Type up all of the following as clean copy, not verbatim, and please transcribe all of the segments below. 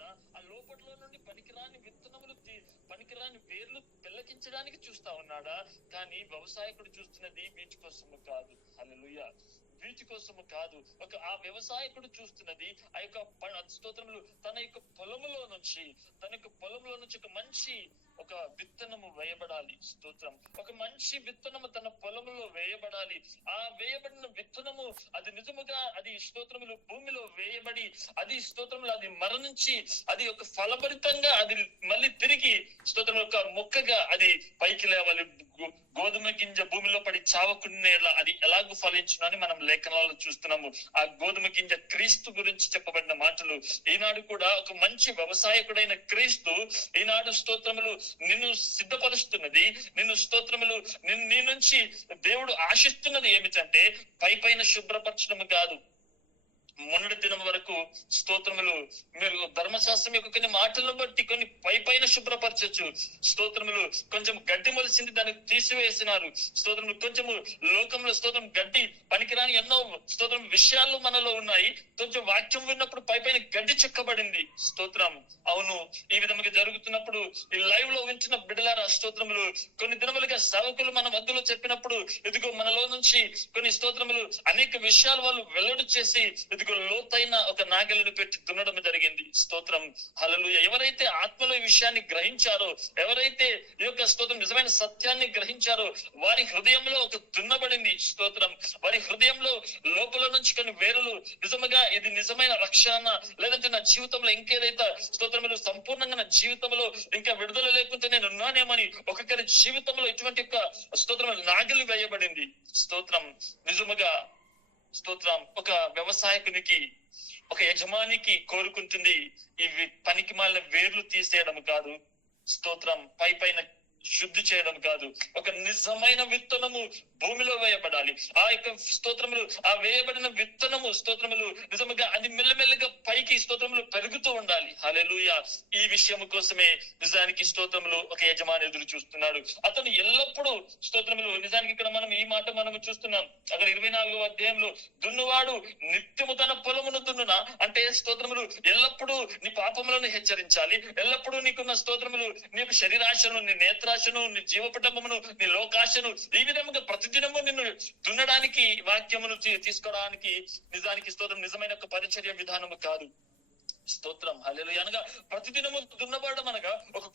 ఉన్నాడా? ఆ లోపట్లో నుండి పనికిరాని విత్తనములు పనికిరాని వేర్లు పెల్లకించడానికి చూస్తా ఉన్నాడా? కానీ వ్యవసాయకుడు చూస్తున్నది వీటి కోసము కాదు. హల్లెలూయా. వీటి కోసము కాదు. ఆ వ్యవసాయకుడు చూస్తున్నది ఆ యొక్క స్తోత్రములు తన యొక్క పొలములో నుంచి ఒక మంచి విత్తనము వేయబడాలి. స్తోత్రం. ఒక మంచి విత్తనము తన పొలములో వేయబడాలి. ఆ వేయబడిన విత్తనము అది నిజముగా అది స్తోత్రములు భూమిలో వేయబడి అది స్తోత్రములు అది మరణించి అది ఒక ఫలభరితంగా అది మళ్ళీ తిరిగి స్తోత్రం ఒక మొక్కగా అది పైకి లేవాలి. గోధుమ గింజ భూమిలో పడి చావకునేలా అది ఎలాగూ ఫలించును అని మనం లేఖనాల్లో చూస్తున్నాము. ఆ గోధుమ గింజ క్రీస్తు గురించి చెప్పబడిన మాటలు. ఈనాడు కూడా ఒక మంచి వ్యవసాయకుడైన క్రీస్తు ఈనాడు స్తోత్రములు నిన్ను సిద్ధపరుస్తున్నది. నిన్ను స్తోత్రములు నీ నుంచి దేవుడు ఆశిస్తున్నది ఏమిటంటే పైన శుభ్రపరచడం కాదు. మొన్నటి దినం వరకు స్తోత్రములు మీరు ధర్మశాస్త్రం యొక్క కొన్ని మాటలను బట్టి కొన్ని పైన శుభ్రపరచచ్చు. స్తోత్రములు కొంచెం గడ్డి మొలిసింది, దాన్ని తీసివేసినారు. స్తోత్రములు కొంచెము లోకంలో స్తోత్రం గడ్డి పనికిరాని ఎన్నో స్తోత్రం విషయాలు మనలో ఉన్నాయి. కొంచెం వాక్యం విన్నప్పుడు పైన గడ్డి చెక్కబడింది. స్తోత్రం. అవును, ఈ విధంగా జరుగుతున్నప్పుడు ఈ లైవ్ లో వింటున్న బిడ్డలారా స్తోత్రములు కొన్ని దినములుగా సేవకులు మన మధ్యలో చెప్పినప్పుడు ఇదిగో మనలో నుంచి కొన్ని స్తోత్రములు అనేక విషయాలు వాళ్ళు వెల్లడి చేసి ఇదిగో లోతైన ఒక నాగలిని పెట్టి దున్నడం జరిగింది. స్తోత్రం. హల్లెలూయా. ఎవరైతే ఆత్మలో ఈ విషయాన్ని గ్రహించారో, ఎవరైతే ఈ యొక్క స్తోత్రం నిజమైన సత్యాన్ని గ్రహించారో వారి హృదయంలో ఒక దున్నబడింది. స్తోత్రం. వారి హృదయంలో లోపల నుంచి కొన్ని వేరులు నిజముగా ఇది నిజమైన రక్షణ, లేదంటే నా జీవితంలో ఇంకేదైతే స్తోత్రములు సంపూర్ణంగా నా జీవితంలో ఇంకా విడుదల లేకుంటే నేను ఉన్నానేమని ఒక్కొక్కరి జీవితంలో ఇటువంటి యొక్క స్తోత్రం నాగలి వేయబడింది. స్తోత్రం. నిజముగా స్తోత్రం. ఒక వ్యవసాయకునికి ఒక యజమానికి కోరుకుంటుంది ఇవి పనికి మాలిన వేర్లు తీసేయడం కాదు. స్తోత్రం. పైన శుద్ధి చేయడం కాదు. ఒక నిజమైన విత్తనము భూమిలో వేయబడాలి. ఆ యొక్క స్తోత్రములు ఆ వేయబడిన విత్తనము స్తోత్రములు నిజముగా అది మెల్లమెల్లగా పైకి స్తోత్రములు పెరుగుతూ ఉండాలి. హల్లెలూయా. ఈ విషయం కోసమే నిజానికి స్తోత్రములు ఒక యజమాని ఎదురు చూస్తున్నాడు. అతను ఎల్లప్పుడూ స్తోత్రములు నిజానికి ఇక్కడ మనం ఈ మాట మనము చూస్తున్నాం. అక్కడ 24వ అధ్యాయంలో దున్నువాడు నిత్యము తన పొలమును దున్నునా అంటే స్తోత్రములు ఎల్లప్పుడూ నీ పాపములను హెచ్చరించాలి. ఎల్లప్పుడూ నీకున్న స్తోత్రములు నీ యొక్క శరీరాశను, నీ నేత్రాశను, నీ జీవపటమును, నీ లోకాశను ఈ విధముగా ప్రతిదినము నిన్ను దున్నడానికి వాక్యమును తీసుకోవడానికి నిజానికి స్తోత్రం నిజమైన ఒక పరిచర్య విధానము కాదు. స్తోత్రం. హల్లెలూయా. అనగా ప్రతిదినము దున్నబడడం అనగా ఒక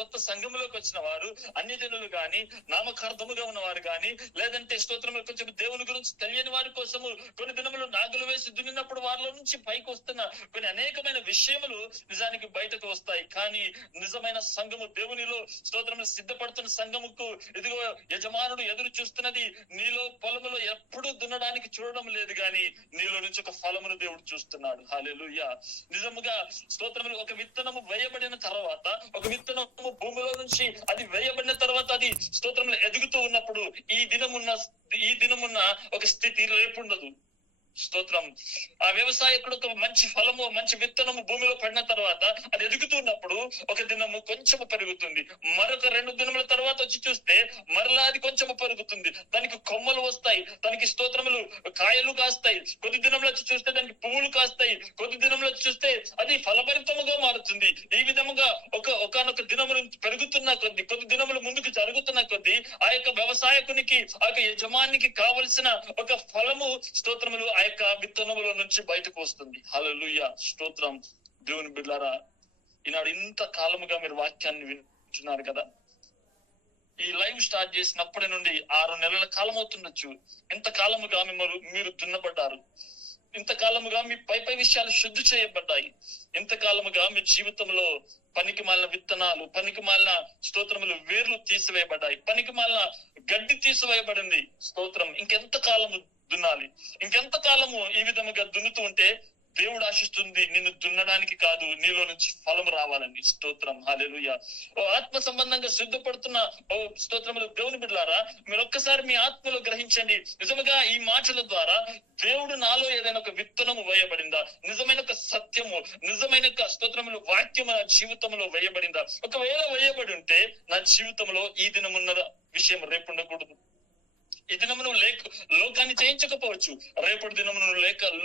కొత్త సంఘములోకి వచ్చిన వారు, అన్యజనులు గాని, నామకార్థముగా ఉన్నవారు గాని, లేదంటే స్తోత్రములు కొంచెం దేవుని గురించి తెలియని వారి కోసము కొన్ని దినములు నాగులు వేసి దున్నినప్పుడు వారిలో నుంచి పైకి వస్తున్న కొన్ని అనేకమైన విషయములు నిజానికి బయటకు వస్తాయి. కానీ నిజమైన సంఘము దేవునిలో స్తోత్రములు సిద్ధపడుతున్న సంఘముకు ఇదిగో యజమానుడు ఎదురు చూస్తున్నది నీలో పొలములో ఎప్పుడూ దున్నడానికి చూడడం లేదు, గాని నీలో నుంచి ఒక ఫలమును దేవుడు చూస్తున్నాడు. హల్లెలూయా. నిజముగా స్తోత్రములు ఒక విత్తనము వేయబడిన తర్వాత, ఒక విత్తనము భూమిలో నుంచి అది వేయబడిన తర్వాత అది స్తోత్రములు ఎదుగుతూ ఉన్నప్పుడు ఈ దినమున్న ఒక స్థితి రేపుండదు. స్తోత్రం. ఆ వ్యవసాయకుడు ఒక మంచి ఫలము మంచి విత్తనము భూమిలో పడిన తర్వాత అది ఎదుగుతున్నప్పుడు ఒక దినము కొంచెము పెరుగుతుంది, మరొక 2 దినముల తర్వాత వచ్చి చూస్తే మరలా అది కొంచెము పెరుగుతుంది, దానికి కొమ్మలు వస్తాయి, దానికి స్తోత్రములు కాయలు కాస్తాయి, కొద్ది దినములు వచ్చి చూస్తే దానికి పువ్వులు కాస్తాయి, కొద్ది దినములు వచ్చి చూస్తే అది ఫలభరితముగా మారుతుంది. ఈ విధముగా ఒకనొక దినములు పెరుగుతున్న కొద్ది, కొద్ది దినములు ముందుకు జరుగుతున్న కొద్ది ఆ యొక్క వ్యవసాయకునికి ఆ యొక్క యజమానికి కావలసిన ఒక ఫలము స్తోత్రములు ఆ యొక్క విత్తనముల నుంచి బయటకు వస్తుంది. హల్లెలూయా. స్తోత్రం. దేవుని బిడ్డలారా, ఈనాడు ఇంత కాలముగా మీరు వాక్యాన్ని వింటున్నారు కదా. ఈ లైవ్ స్టార్ట్ చేసినప్పటి నుండి 6 నెలల కాలం అవుతుండొచ్చు. ఎంత కాలముగా మీరు దున్నబడ్డారు, ఇంతకాలముగా మీ పై విషయాలు శుద్ధి చేయబడ్డాయి, ఇంతకాలముగా మీ జీవితంలో పనికి మాలిన విత్తనాలు, పనికి మాలిన స్తోత్రములు వేర్లు తీసివేయబడ్డాయి, పనికి మాలిన గడ్డి తీసివేయబడింది. స్తోత్రం. ఇంకెంత కాలము దున్నాలి? ఇంకెంత కాలము ఈ విధముగా దున్నుతూ ఉంటే దేవుడు ఆశిస్తుంది నిన్ను దున్నడానికి కాదు, నీలో నుంచి ఫలము రావాలని. స్తోత్రం. హల్లెలూయా. ఆత్మ సంబంధంగా సిద్ధపడుతున్న స్తోత్రములు దేవుని బిడ్డలారా, మీరు ఒక్కసారి మీ ఆత్మలో గ్రహించండి. నిజముగా ఈ మాటల ద్వారా దేవుడు నాలో ఏదైనా ఒక విత్తనము వేయబడిందా? నిజమైన ఒక సత్యము, నిజమైన ఒక స్తోత్రములు వాక్యము నా జీవితంలో వేయబడిందా? ఒకవేళ వేయబడి ఉంటే నా జీవితంలో ఈ దినమున్న విషయం రేపు ఉండకూడదు. ఈ దినము నువ్వు లోకాన్ని జయించకపోవచ్చు, రేపటి దినము నువ్వు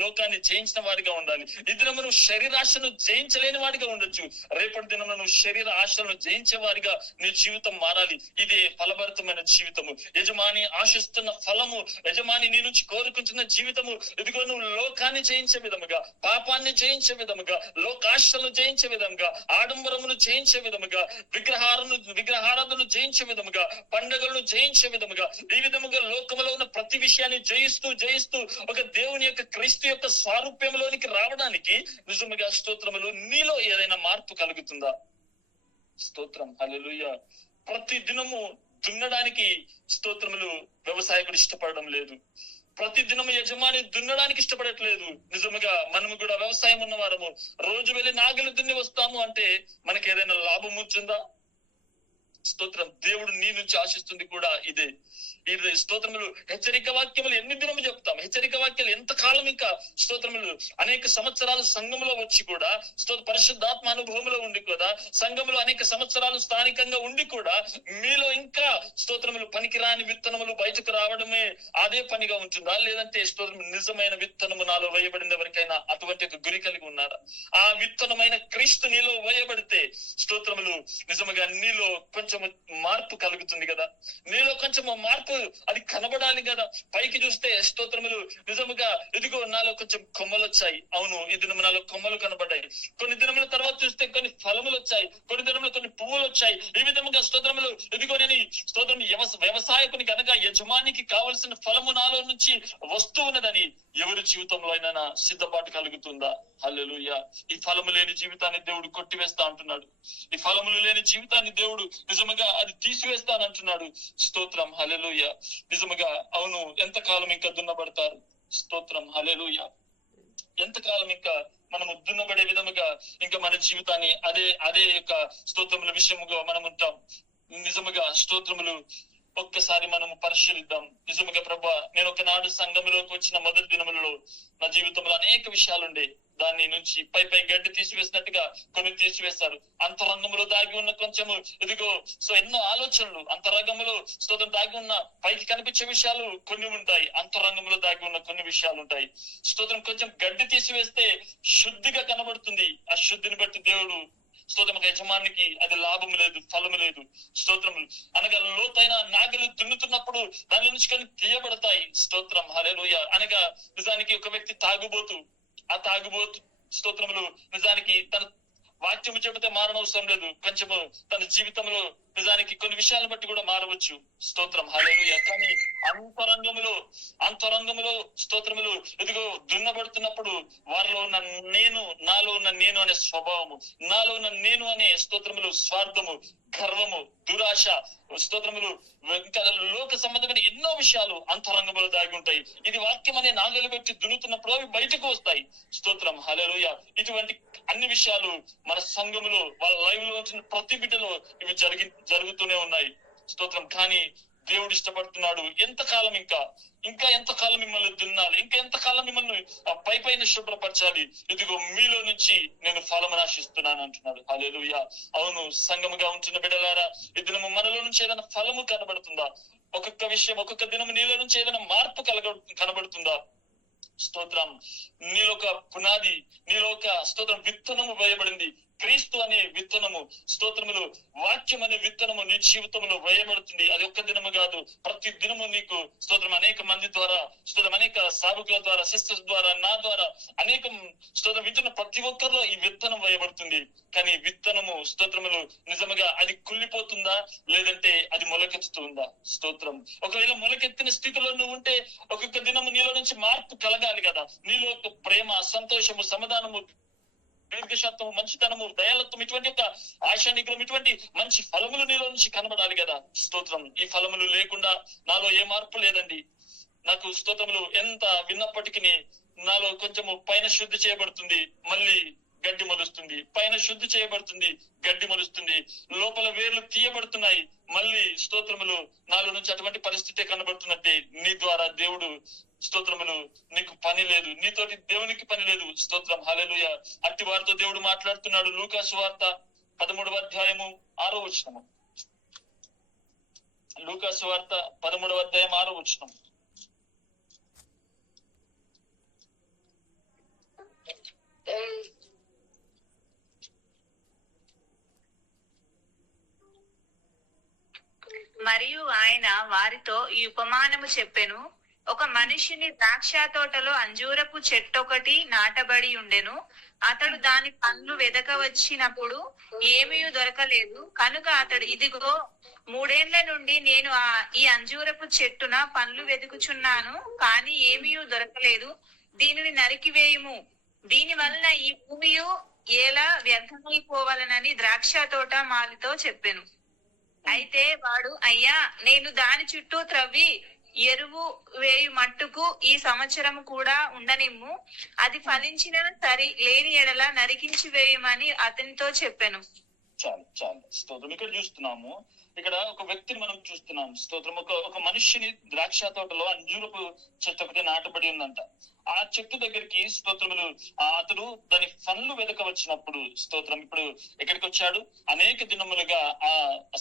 లోకాన్ని జయించిన వాడిగా ఉండాలి. ఈ దినము నువ్వు శరీరాశను జయించలేని వాడిగా ఉండొచ్చు, రేపటి దినము నువ్వు శరీర ఆశలను జయించే వాడిగా నీ జీవితం మారాలి. ఇదే ఫలభరితమైన జీవితము, యజమాని ఆశిస్తున్న ఫలము, యజమాని నీ నుంచి కోరుకుంటున్న జీవితము. ఇదిగో నువ్వు లోకాన్ని జయించే విధముగా, పాపాన్ని జయించే విధముగా, లోకాశలను జయించే విధముగా, ఆడంబరమును జయించే విధముగా, విగ్రహారాధనను జయించే విధముగా, పండుగలను జయించే విధముగా, ఈ విధముగా లోకములో ఉన్న ప్రతి విషయాన్ని జయిస్తూ ఒక దేవుని యొక్క క్రీస్తు యొక్క స్వారూప్యంలోనికి రావడానికి నిజముగా స్తోత్రములు నీలో ఏదైనా మార్పు కలుగుతుందా? స్తోత్రం, హల్లెలూయా. ప్రతి దినము దున్నడానికి స్తోత్రములు వ్యవసాయకుడు ఇష్టపడడం లేదు, ప్రతి దినము యజమాని దున్నడానికి ఇష్టపడట్లేదు. నిజముగా మనము కూడా వ్యవసాయం ఉన్న వారము రోజు వెళ్ళి నాగలి దున్ని వస్తాము అంటే మనకి ఏదైనా లాభం ఉంటుందా? స్తోత్రం. దేవుడు నీ నుంచి ఆశిస్తుంది కూడా ఇదే. స్తోత్రములు హెచ్చరిక వాక్యములు ఎన్ని దినము చెప్తాం, హెచ్చరిక వాక్యాలు ఎంతకాలం ఇంకా స్తోత్రములు అనేక సంవత్సరాలు సంఘములో వచ్చి కూడా పరిశుద్ధాత్మ అనుభవంలో ఉండి కూడా, సంఘములో అనేక సంవత్సరాలు స్థానికంగా ఉండి కూడా మీలో ఇంకా స్తోత్రములు పనికిరాని విత్తనములు బయటకు రావడమే అదే పనిగా ఉంటుందా? లేదంటే స్తోత్రం నిజమైన విత్తనము నాలో వేయబడిన ఎవరికైనా అటువంటి ఒక గురి కలిగి ఉన్నారా? ఆ విత్తనమైన క్రీస్తు నీలో వేయబడితే స్తోత్రములు నిజముగా నీలో కొంచెం మార్పు కలుగుతుంది కదా, నీలో కొంచెం మార్పు అది కనబడాలి కదా. పైకి చూస్తే స్తోత్రములు నిజముగా ఇదిగో నాలో కొంచెం కొమ్మలు వచ్చాయి, అవును ఈ దినము నాలో కొమ్మలు కనబడ్డాయి. కొన్ని దినముల తర్వాత చూస్తే కొన్ని ఫలములు వచ్చాయి, కొన్ని దినములు కొన్ని పువ్వులు వచ్చాయి. ఈ విధముగా స్తోత్రములు ఇదిగో నేను స్తోత్రం వ్యవసాయకునికి అనగా యజమానికి కావలసిన ఫలము నాలో నుంచి వస్తూ ఉన్నదని ఎవరి జీవితంలో అయినా సిద్ధపాటు కలుగుతుందా? హల్లెలూయా. ఈ ఫలము లేని జీవితాన్ని దేవుడు కొట్టివేస్తా అంటున్నాడు, ఈ ఫలములు లేని జీవితాన్ని దేవుడు నిజముగా అది తీసివేస్తానంటున్నాడు. స్తోత్రం, హల్లెలూయా. నిజముగా అవును, ఎంతకాలం ఇంకా దున్నబడతారు? స్తోత్రం, హల్లెలూయా. ఎంతకాలం ఇంకా మనము దున్నబడే విధముగా ఇంకా మన జీవితాన్ని అదే యొక్క స్తోత్రముల విషయముగా మనం ఉంటాం. నిజముగా స్తోత్రములు ఒక్కసారి మనము పరిశీలిద్దాం. నిజముగా ప్రభా, నేను ఒకనాడు సంఘములోకి వచ్చిన మొదటి దినములలో నా జీవితంలో అనేక విషయాలుండే, దాని నుంచి పై గడ్డి తీసివేసినట్టుగా కొన్ని తీసివేస్తారు. అంతరంగంలో దాగి ఉన్న కొంచెము ఇదిగో ఎన్నో ఆలోచనలు, అంతరంగంలో స్తోత్రం దాగి ఉన్న పైకి కనిపించే విషయాలు కొన్ని ఉంటాయి, అంతరంగంలో దాగి ఉన్న కొన్ని విషయాలు ఉంటాయి. స్తోత్రం కొంచెం గడ్డి తీసివేస్తే శుద్ధిగా కనబడుతుంది. ఆ శుద్ధిని బట్టి దేవుడు స్తోత్రం యజమానికి అది లాభం లేదు, ఫలము లేదు. స్తోత్రములు అనగా లోతైన నాగలు దున్నుతున్నప్పుడు దాని నుంచి కొన్ని తీయబడతాయి. స్తోత్రం, హల్లెలూయా. అనగా నిజానికి ఒక వ్యక్తి ఆ తాగుబోతు స్తోత్రములు నిజానికి తన వాక్యము చెబితే మారనవసరం లేదు, కొంచెము తన జీవితంలో నిజానికి కొన్ని విషయాలను బట్టి కూడా మారవచ్చు. స్తోత్రం, హల్లెలూయా. కానీ అంతరంగములో స్తోత్రములు ఇదిగో దున్నబడుతున్నప్పుడు వారిలో ఉన్న నాలో ఉన్న నేను అనే స్వభావము, నాలో ఉన్న నేను అనే స్తోత్రములు స్వార్థము, గర్వము, దురాశ, స్తోత్రములు ఇంకా లోక సంబంధమైన ఎన్నో విషయాలు అంతరంగంలో దాగి ఉంటాయి. ఇది వాక్యం అనే నాగలు పెట్టి దున్నుతున్నప్పుడు అవి బయటకు వస్తాయి. స్తోత్రం, హల్లెలూయా. ఇటువంటి అన్ని విషయాలు మన సంఘములో వాళ్ళ లైవ్ లో వచ్చిన ప్రతి బిడ్డలో ఇవి జరుగుతూనే ఉన్నాయి. స్తోత్రం. కానీ దేవుడు ఇష్టపడుతున్నాడు, ఎంతకాలం ఇంకా ఎంతకాలం మిమ్మల్ని దున్నాలి, ఇంకా ఎంతకాలం మిమ్మల్ని పైన శుభ్రపరచాలి, ఇదిగో మీలో నుంచి నేను ఫలం ఆశిస్తున్నాను అంటున్నాడు. హల్లెలూయా. అవును, సంఘముగా ఉంటున్న బిడ్డలారా, ఈ దినము మనలో నుంచి ఏదైనా ఫలము కనబడుతుందా? ఒక్కొక్క విషయం, ఒక్కొక్క దినము నీలో నుంచి ఏదైనా మార్పు కనబడుతుందా? స్తోత్రం. నీలో ఒక పునాది, నీలో ఒక స్తోత్రం విత్తనము వేయబడింది. క్రీస్తు అనే విత్తనము, స్తోత్రములు వాక్యం అనే విత్తనము నీ జీవితంలో వేయబడుతుంది. అది ఒక్క దినము కాదు, ప్రతి దినము నీకు స్తోత్రం అనేక మంది ద్వారా, స్తోత్రం అనేక సేవకుల ద్వారా, సిస్టర్స్ ద్వారా, నా ద్వారా అనేక స్తోత్రం వింటున్న ప్రతి ఒక్కరిలో ఈ విత్తనం వేయబడుతుంది. కానీ విత్తనము స్తోత్రములు నిజముగా అది కుళ్ళిపోతుందా, లేదంటే అది మొలకెత్తుతుందా? స్తోత్రం. ఒకవేళ మొలకెత్తిన స్థితిలో నువ్వు ఉంటే ఒక్కొక్క దినము నీలో నుంచి మార్పు కలగాలి కదా. నీలో ఒక ప్రేమ, సంతోషము, సమాధానము, దీర్ఘశాంతము, మంచితనము, దయాలత్వం, ఇటువంటి యొక్క ఆశా నిగ్రహం, ఇటువంటి మంచి ఫలములు నీలో నుంచి కనబడాలి కదా. స్తోత్రం. ఈ ఫలములు లేకుండా నాలో ఏ మార్పు లేదండి. నాకు స్తోత్రములు ఎంత విన్నప్పటికీ నాలో కొంచెము పైన శుద్ధి చేయబడుతుంది, మళ్ళీ గడ్డి మొలుస్తుంది, పైన శుద్ధి చేయబడుతుంది, గడ్డి మొలుస్తుంది, లోపల వేర్లు తీయబడుతున్నాయి, మళ్ళీ స్తోత్రములు నాలో నుంచి అటువంటి పరిస్థితి కనబడుతున్నట్టే నీ ద్వారా దేవుడు స్తోత్రములు నీకు పని లేదు, నీతోటి దేవునికి పని లేదు. స్తోత్రం, హల్లెలూయా. అట్టి వారితో దేవుడు మాట్లాడుతున్నాడు. లూకా సువార్త 13వ అధ్యాయము 6వ వచనము. లూకా సువార్త 13వ అధ్యాయం 6వ వచనం. మరియు ఆయన వారితో ఈ ఉపమానము చెప్పెను. ఒక మనిషిని ద్రాక్ష తోటలో అంజూరపు చెట్టొకటి నాటబడి ఉండెను. అతడు దాని పండ్లు వెదక వచ్చినప్పుడు ఏమీ దొరకలేదు. కనుక అతడు, ఇదిగో 3 ఏళ్ల నుండి నేను ఈ అంజూరపు చెట్టున పండ్లు వెతుకుచున్నాను, కానీ ఏమీ దొరకలేదు. దీనిని నరికివేయుము, దీని వలన ఈ భూమియు ఎలా వ్యర్థమైపోవాలనని ద్రాక్ష తోట మాలితో చెప్పెను. అయితే వాడు, అయ్యా, నేను దాని చుట్టూ త్రవ్వి ఎరువు వేయు మట్టుకు ఈ సంవత్సరం కూడా ఉండనిమ్ము, అది ఫలించిన సరి, లేని ఎడల నరికించి వేయమని అతనితో చెప్పెను. చాలు చాలు స్తోత్రం. ఇక్కడ చూస్తున్నాము, ఇక్కడ ఒక వ్యక్తిని మనం చూస్తున్నాం. స్తోత్రం. ఒక మనిషిని ద్రాక్ష తోటలో అంజూరపు చెట్టు ఒకటి నాటబడి ఉందంట. ఆ చెట్టు దగ్గరికి స్తోత్రములు అతడు దాని పండ్లు వెదక వచ్చినప్పుడు, స్తోత్రం, ఇప్పుడు ఎక్కడికి వచ్చాడు? అనేక దినములుగా ఆ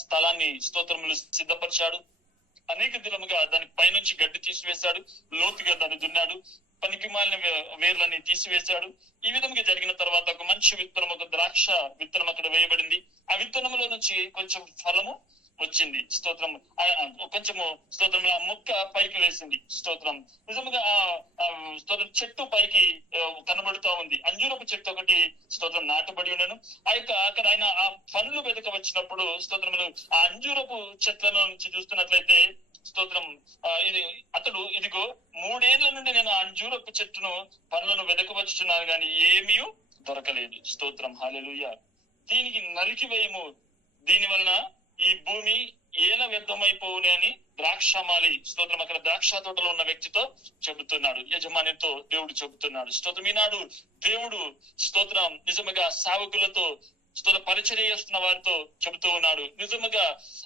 స్థలాన్ని స్తోత్రములు సిద్ధపరిచాడు. అనేక దినముగా దాని పైనుంచి గడ్డి తీసివేశాడు, లోతుగా దాన్ని దున్నాడు, పనికి మాలిన వేర్లని తీసివేశాడు. ఈ విధంగా జరిగిన తర్వాత ఒక మంచి విత్తనం, ఒక ద్రాక్ష విత్తనం అక్కడ వేయబడింది. ఆ విత్తనంలో నుంచి కొంచెం ఫలము వచ్చింది. స్తోత్రం. కొంచెము స్తోత్రంలో ఆ మొక్క పైకి వేసింది. స్తోత్రం. నిజంగా స్తోత్రం చెట్టు పైకి కనబడుతూ ఉంది. అంజూరపు చెట్టు ఒకటి స్తోత్రం నాటబడి ఉండను. అక్కడ ఆయన ఆ పండ్లు వెదక వచ్చినప్పుడు స్తోత్రములు ఆ అంజూరపు చెట్ల నుంచి చూస్తున్నట్లయితే స్తోత్రం, అతడు, ఇదిగో 3 ఏళ్ల నుండి నేను అంజూరపు చెట్టును పండ్లను వెదకవచ్చున్నాను, కానీ ఏమీ దొరకలేదు. స్తోత్రం. హల్లెలూయా. దీనికి నరికివేయము, దీని వలన ఈ భూమి ఏల వ్యర్థమైపోవుని అని ద్రాక్షమాలి, స్తోత్రం, అక్కడ ద్రాక్ష తోటలో ఉన్న వ్యక్తితో చెబుతున్నాడు, యజమానితో దేవుడు చెబుతున్నాడు. స్తోత్రం. ఈనాడు దేవుడు స్తోత్రం నిజముగా సేవకులతో స్తోత్ర పరిచర్య చేస్తున్న వారితో చెబుతూ ఉన్నాడు. నిజముగా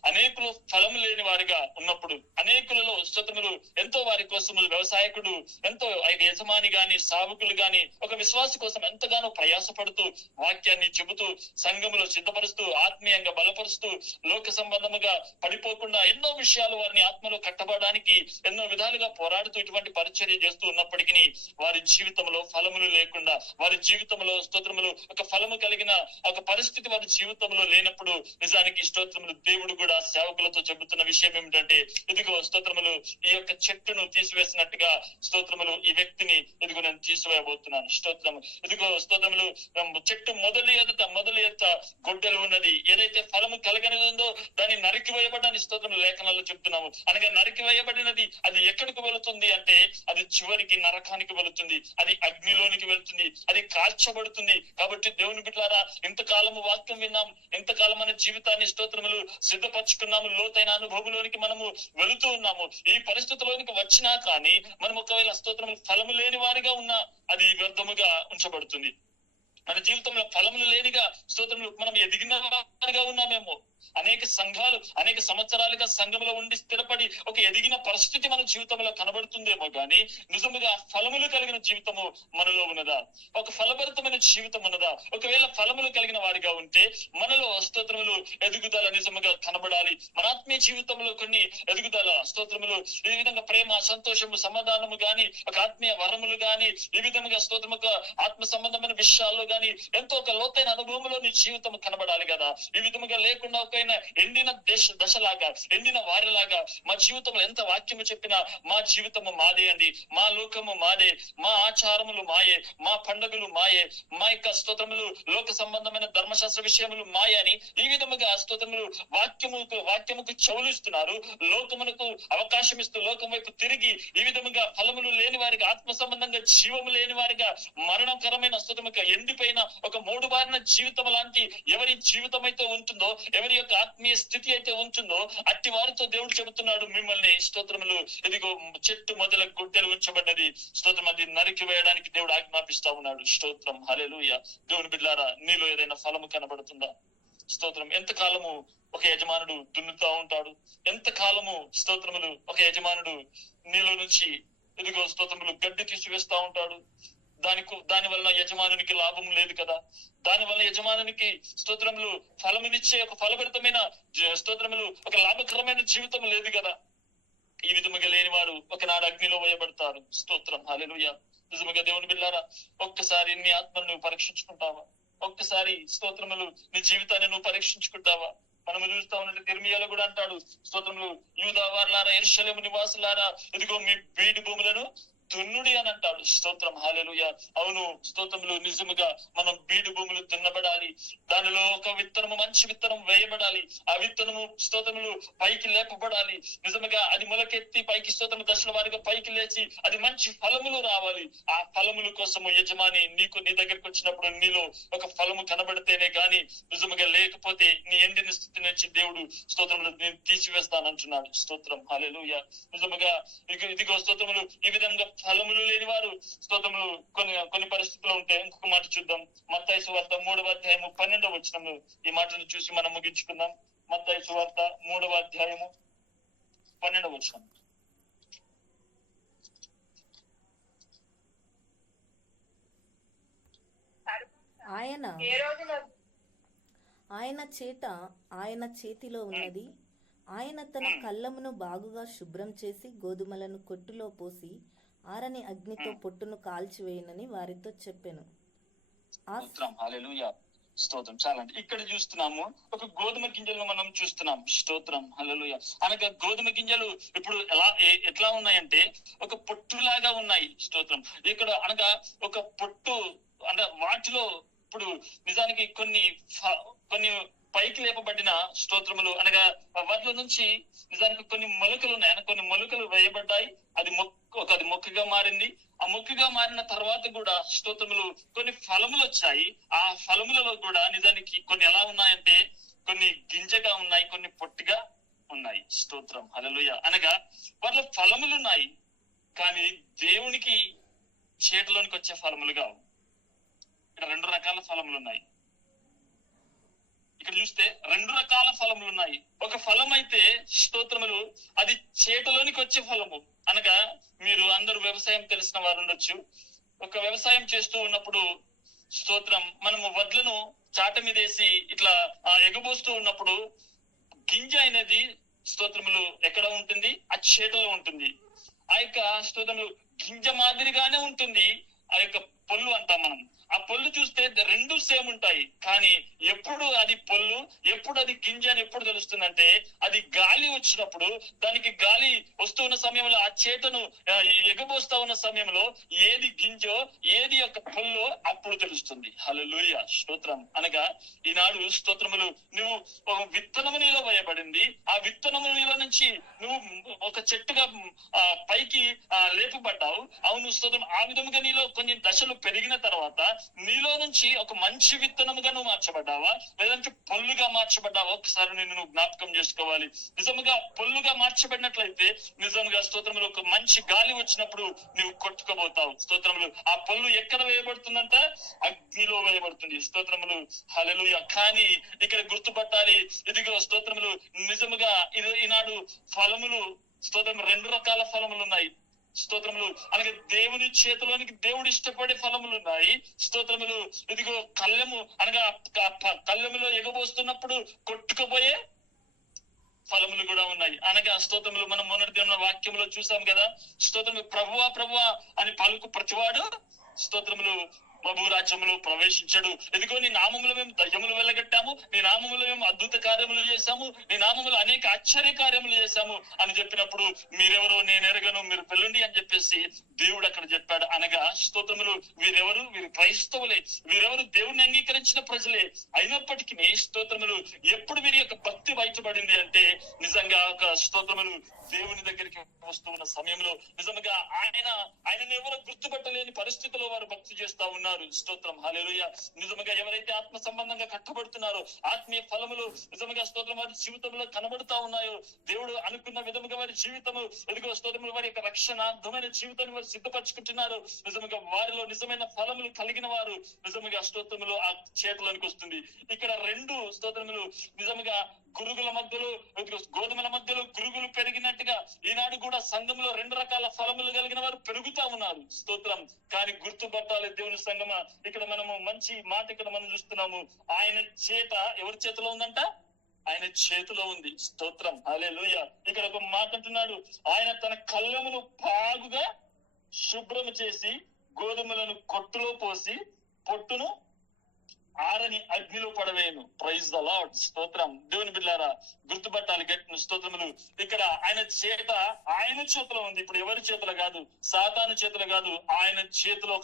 అనేకులు ఫలం లేని వారిగా ఉన్నప్పుడు, అనేకులలో స్తోత్రములు ఎంతో వారి కోసము వ్యవసాయకుడు ఎంతో యజమాని గాని సేవకులు గాని ఒక విశ్వాస కోసం ఎంతగానో ప్రయాసపడుతూ వాక్యాన్ని చెబుతూ సంఘములో సిద్ధపరుస్తూ ఆత్మీయంగా బలపరుస్తూ లోక సంబంధముగా పడిపోకుండా ఎన్నో విషయాలు వారిని ఆత్మలో కట్టబడడానికి ఎన్నో విధాలుగా పోరాడుతూ ఇటువంటి పరిచర్య చేస్తూ ఉన్నప్పటికీ వారి జీవితంలో ఫలములు లేకుండా, వారి జీవితంలో స్తోత్రములు ఒక ఫలము కలిగిన ఒక పరిస్థితి వారి జీవితంలో లేనప్పుడు నిజానికి స్తోత్రములు దేవుడు కూడా సేవకులతో చెబుతున్న విషయం ఏమిటంటే, ఇదిగో స్తోత్రములు ఈ యొక్క చెట్టును తీసివేసినట్టుగా స్తోత్రములు ఈ వ్యక్తిని ఇదిగో నేను తీసివేయబోతున్నాను. స్తోత్రము. ఇదిగో స్తోత్రములు చెట్టు మొదలు ఎత్త గొడ్డలు ఉన్నది, ఏదైతే ఫలము కలగనిదో దాన్ని నరికివేయబడని స్తోత్రము లేఖనాల్లో చెప్తున్నాము. అనగా నరికివేయబడినది అది ఎక్కడికి వెళుతుంది అంటే అది చివరికి నరకానికి వెళుతుంది, అది అగ్నిలోనికి వెళుతుంది, అది కాల్చబడుతుంది. కాబట్టి దేవుని బిడ్డలారా, ఇంతకాలము వాక్యం విన్నాం, ఎంతకాలం మన జీవితాన్ని స్తోత్రములు సిద్ధపరచుకున్నాము, లోతైన అనుభవంలోనికి మనము వెళుతూ ఉన్నాము. ఈ పరిస్థితిలోనికి వచ్చినా కానీ మనం ఒకవేళ స్తోత్రములు ఫలము లేని వారిగా ఉన్నా అది వ్యర్థముగా ఉంచబడుతుంది. మన జీవితంలో ఫలములు లేనిగా స్తోత్రములు మనం ఎదిగిన వారిగా ఉన్నామేమో. అనేక సంఘాలు అనేక సంవత్సరాలుగా సంఘంలో ఉండి స్థిరపడి ఒక ఎదిగిన పరిస్థితి మన జీవితంలో కనబడుతుందేమో గాని నిజముగా ఫలములు కలిగిన జీవితము మనలో ఉన్నదా? ఒక ఫలభరితమైన జీవితం ఉన్నదా? ఒకవేళ ఫలములు కలిగిన వారిగా ఉంటే మనలో స్తోత్రములు ఎదుగుదల నిజముగా కనబడాలి. మన ఆత్మీయ జీవితంలో కొన్ని ఎదుగుదల స్తోత్రములు ఈ విధంగా ప్రేమ, సంతోషము, సమాధానము గాని, ఒక ఆత్మీయ వరములు గాని, ఈ విధముగా స్తోత్రముగా ఆత్మ సంబంధమైన విషయాల్లో గాని ఎంతో ఒక లోతైన అనుభవంలో నీ జీవితం కనబడాలి కదా. ఈ విధముగా లేకుండా ఒక ఎండిన దశలాగా, ఎండిన వారిలాగా మా జీవితంలో ఎంత వాక్యము చెప్పినా మా జీవితము మాదే అండి, మా లోకము మాదే, మా ఆచారములు మాయే, మా పండుగలు మాయే, మా యొక్క స్తోత్రములు లోక సంబంధమైన ధర్మశాస్త్ర విషయములు మాయ అని ఈ విధముగా స్తోత్రములు వాక్యముకు చెవులిస్తున్నారు. లోకమునకు అవకాశం ఇస్తూ లోకం వైపు తిరిగి ఈ విధముగా ఫలములు లేని వారిగా, ఆత్మ సంబంధంగా జీవము లేని వారిగా, మరణకరమైన స్తోత్రముగా ఎండిపోయిన ఒక మూడుబారిన జీవితం లాంటి ఎవరి జీవితం అయితే ఉంటుందో, ఎవరి యొక్క ఆత్మీయ స్థితి అయితే ఉంటుందో అట్టి వారితో దేవుడు చెబుతున్నాడు, మిమ్మల్ని స్తోత్రములు ఇదిగో చెట్టు మొదల గుడ్డలు ఉంచబడినది స్తోత్రం, అది నరికి వేయడానికి దేవుడు ఆజ్ఞాపిస్తా ఉన్నాడు. స్తోత్రం. హల్లెలూయా. దేవుని బిడ్డలారా, నీలో ఏదైనా ఫలము కనబడుతుందా? స్తోత్రం. ఎంతకాలము ఒక యజమానుడు దున్నుతా ఉంటాడు, ఎంతకాలము స్తోత్రములు ఒక యజమానుడు నీలో నుంచి ఇదిగో స్తోత్రములు గడ్డి తీసివేస్తా ఉంటాడు. దాని వల్ల యజమానునికి లాభం లేదు కదా. దాని వల్ల యజమానునికి స్తోత్రములు ఫలమునిచ్చే ఒక ఫలభరితమైన స్తోత్రములు ఒక లాభకరమైన జీవితం లేదు కదా. ఈ విధముగా లేని వారు ఒకనాడు అగ్నిలో వేయబడతారు. స్తోత్రం, హల్లెలూయా. నిజముగా దేవుని బిడ్డలారా, ఒక్కసారి నీ ఆత్మను నువ్వు పరీక్షించుకుంటావా? ఒక్కసారి స్తోత్రములు నీ జీవితాన్ని నువ్వు పరీక్షించుకుంటావా? మనము చూస్తా ఉన్నట్టు ఇర్మీయాలో కూడా అంటాడు, స్తోత్రములు యూదా వారులారా, యెరూషలేము నివాసులారా, ఇదిగో మీ బీడు భూములను దున్నుడి అని అంటాడు. స్తోత్రం, హల్లెలూయా. అవును, స్తోత్రములు నిజముగా మనం బీడు భూములు దున్నబడాలి. దానిలో ఒక విత్తనము, మంచి విత్తనం వేయబడాలి. ఆ విత్తనము స్తోత్రములు పైకి లేపబడాలి. నిజముగా అది మొలకెత్తి పైకి స్తోత్రము దశల వారిగా పైకి లేచి అది మంచి ఫలములు రావాలి. ఆ ఫలముల కోసము యజమాని నీ దగ్గరికి వచ్చినప్పుడు నీలో ఒక ఫలము కనబడితేనే గాని, నిజముగా లేకపోతే నీ ఎండిన స్థితి నుంచి దేవుడు స్తోత్రములు నేను తీసివేస్తానంటున్నాడు. స్తోత్రం, హల్లెలూయా. నిజముగా ఇదిగో స్తోత్రములు ఈ విధంగా ఫలములు లేని వారు స్తోత్రములు కొన్ని పరిస్థితులు ఉంటే. ఇంకొక మాట చూద్దాం. మత్తయి సువార్త 3వ అధ్యాయము 12వ వచనము. ఈ మాటను చూసి మనం ముగించుకుందాం. మత్తయి సువార్త 3వ అధ్యాయము 12వ వచనం. ఆయన చేతిలో ఉన్నది. ఆయన తన కళ్ళమును బాగుగా శుభ్రం చేసి గోధుమలను కొట్టులో పోసి ఆరని అగ్నితో పొట్టును కాల్చివేయనని వారితో చెప్పెను. స్తోత్రం. చాలండి. ఇక్కడ చూస్తున్నాము ఒక గోధుమ గింజలను మనం చూస్తున్నాం. స్తోత్రం, హల్లెలూయా. అనగా గోధుమ గింజలు ఇప్పుడు ఎట్లా ఉన్నాయంటే ఒక పొట్టులాగా ఉన్నాయి. స్తోత్రం. ఇక్కడ అనగా ఒక పొట్టు అంటే వాటిలో ఇప్పుడు నిజానికి కొన్ని పైకి లేపబడిన స్తోత్రములు అనగా వాటిలో నుంచి నిజానికి కొన్ని మొలకలు ఉన్నాయి. కొన్ని మొలకలు వేయబడ్డాయి. అది మొక్కగా మారింది. ఆ మొక్కగా మారిన తర్వాత కూడా స్తోత్రములు కొన్ని ఫలములు వచ్చాయి. ఆ ఫలములలో కూడా నిజానికి కొన్ని ఎలా ఉన్నాయంటే కొన్ని గింజగా ఉన్నాయి, కొన్ని పొట్టిగా ఉన్నాయి. స్తోత్రం, హల్లెలూయా. అనగా వాటిలో ఫలములు ఉన్నాయి, కానీ దేవునికి చేతిలోనికి వచ్చే ఫలములు కావు. ఇక్కడ 2 రకాల ఫలములు ఉన్నాయి. ఇక్కడ చూస్తే 2 రకాల ఫలములు ఉన్నాయి. ఒక ఫలం అయితే స్తోత్రములు అది చేతిలోనికి వచ్చే ఫలము. అనగా మీరు అందరూ వ్యవసాయం తెలిసిన వారు ఉండొచ్చు. ఒక వ్యవసాయం చేస్తూ ఉన్నప్పుడు స్తోత్రం మనము వడ్లను చాట మీద వేసి ఇట్లా ఎగబోస్తూ ఉన్నప్పుడు గింజ అనేది స్తోత్రములు ఎక్కడ ఉంటుంది? ఆ చేతిలో ఉంటుంది. ఆ యొక్క స్తోత్రములు గింజ మాదిరిగానే ఉంటుంది. ఆ యొక్క పొల్లు అంటాం మనం. ఆ పొల్లు చూస్తే 2 సేమ్ ఉంటాయి. కానీ ఎప్పుడు అది పొల్లు, ఎప్పుడు అది గింజ అని ఎప్పుడు తెలుస్తుందంటే అది గాలి వచ్చినప్పుడు, దానికి గాలి వస్తూ ఉన్న సమయంలో ఆ చేతను ఎగబోస్తా ఉన్న సమయంలో ఏది గింజో ఏది యొక్క పొల్లో అప్పుడు తెలుస్తుంది. హల్లెలూయా, స్తోత్రం. అనగా ఈనాడు స్తోత్రములు నువ్వు ఒక విత్తనము నీలో వేయబడింది. ఆ విత్తనము నీలో నుంచి నువ్వు ఒక చెట్టుగా పైకి లేపబడ్డావు. అవును, స్తోత్రం. ఆ విధముగా నీలో కొన్ని దశలు పెరిగిన తర్వాత నీలో నుంచి ఒక మంచి విత్తనముగా నువ్వు మార్చబడ్డావా, లేదంటే పొల్లుగా మార్చబడ్డావా? ఒకసారి నువ్వు జ్ఞాపకం చేసుకోవాలి. నిజముగా పొల్లుగా మార్చబడినట్లయితే నిజంగా స్తోత్రములు ఒక మంచి గాలి వచ్చినప్పుడు నువ్వు కొట్టుకోబోతావు. స్తోత్రములు ఆ పొల్లు ఎక్కడ వేయబడుతుందంట? అగ్నిలో వేయబడుతుంది. స్తోత్రములు, హల్లెలూయా. కానీ ఇక్కడ గుర్తుపట్టాలి, ఇదిగో స్తోత్రములు నిజముగా ఈనాడు ఫలములు స్తోత్రములు 2 రకాల ఫలములు ఉన్నాయి. స్తోత్రములు అనగా దేవుని చేతిలోనికి దేవుడు ఇష్టపడే ఫలములు ఉన్నాయి. స్తోత్రములు ఇదిగో కళ్ళెము అనగా కళ్ళెములో ఎగబోస్తున్నప్పుడు కొట్టుకుపోయే ఫలములు కూడా ఉన్నాయి. అనగా స్తోత్రములు మనం మొన్నటి దేవుని వాక్యంలో చూసాం కదా. స్తోత్రములు ప్రభువా ప్రభువా అని పలుకు ప్రతివాడు స్తోత్రములు ప్రభు రాజ్యములో ప్రవేశించడు. ఎదుగో నీ నామములో మేము దయ్యములు వెళ్ళగట్టాము, నీ నామములో మేము అద్భుత కార్యములు చేశాము, నీ నామములో అనేక ఆశ్చర్య కార్యములు చేశాము అని చెప్పినప్పుడు మీరెవరో నేను ఎరగను, మీరు వెళ్ళండి అని చెప్పేసి దేవుడు అక్కడ చెప్పాడు. అనగా స్తోత్రములు వీరెవరు? వీరు క్రైస్తవులే. వీరెవరు? దేవుణ్ణి అంగీకరించిన ప్రజలే. అయినప్పటికీ స్తోత్రములు ఎప్పుడు వీరి యొక్క భక్తి బయటపడింది అంటే నిజంగా ఒక స్తోత్రములు దేవుని దగ్గరికి వస్తూ ఉన్న సమయంలో నిజంగా ఆయనను ఎవరో గుర్తుపట్టలేని పరిస్థితిలో వారు భక్తి చేస్తా ఉన్నారు. ఉన్నారు. స్తోత్రం, హల్లెలూయా. నిజముగా ఎవరైతే ఆత్మ సంబంధంగా కట్టబడుతున్నారో, ఆత్మీయ ఫలములు నిజముగా స్తోత్రం వారి జీవితంలో కనబడుతా ఉన్నాయో, దేవుడు అనుకున్న విధముగా వారి జీవితము ఎదుగో స్తోత్రములు వారి యొక్క రక్షణార్థమైన జీవితాన్ని వారు సిద్ధపరచుకుంటున్నారు. నిజముగా వారిలో నిజమైన ఫలములు కలిగిన వారు నిజముగా స్తోత్రములు ఆ చేతిలోనికి వస్తుంది. ఇక్కడ రెండు స్తోత్రములు నిజముగా గురుగుల మధ్యలో గోధుమల మధ్యలో గురుగులు పెరిగినట్టుగా ఈనాడు కూడా సంఘంలో రెండు రకాల ఫలములు కలిగిన వారు పెరుగుతా ఉన్నారు. స్తోత్రం. కానీ గుర్తుపట్టాలి దేవుని సంగమా, ఇక్కడ మనము మంచి మాట ఇక్కడ మనం చూస్తున్నాము. ఆయన చేత ఎవరి చేతిలో ఉందంట? ఆయన చేతిలో ఉంది. స్తోత్రం, హల్లెలూయా. ఇక్కడ ఒక మాట అంటున్నాడు, ఆయన తన కళ్ళమును బాగుగా శుభ్రం చేసి గోధుమలను కొట్టులో పోసి పొట్టును ఆరని అగ్నిలో పడవేయను. Praise the lord. స్తోత్రం. దేవుని బిడ్డలారా గుర్తుపట్టాలి గట్టి స్తోత్రములు. ఇక్కడ ఆయన చేతిలో ఉంది. ఇప్పుడు ఎవరి చేతిలో కాదు, సాతాను చేతిలో కాదు, ఆయన చేతిలో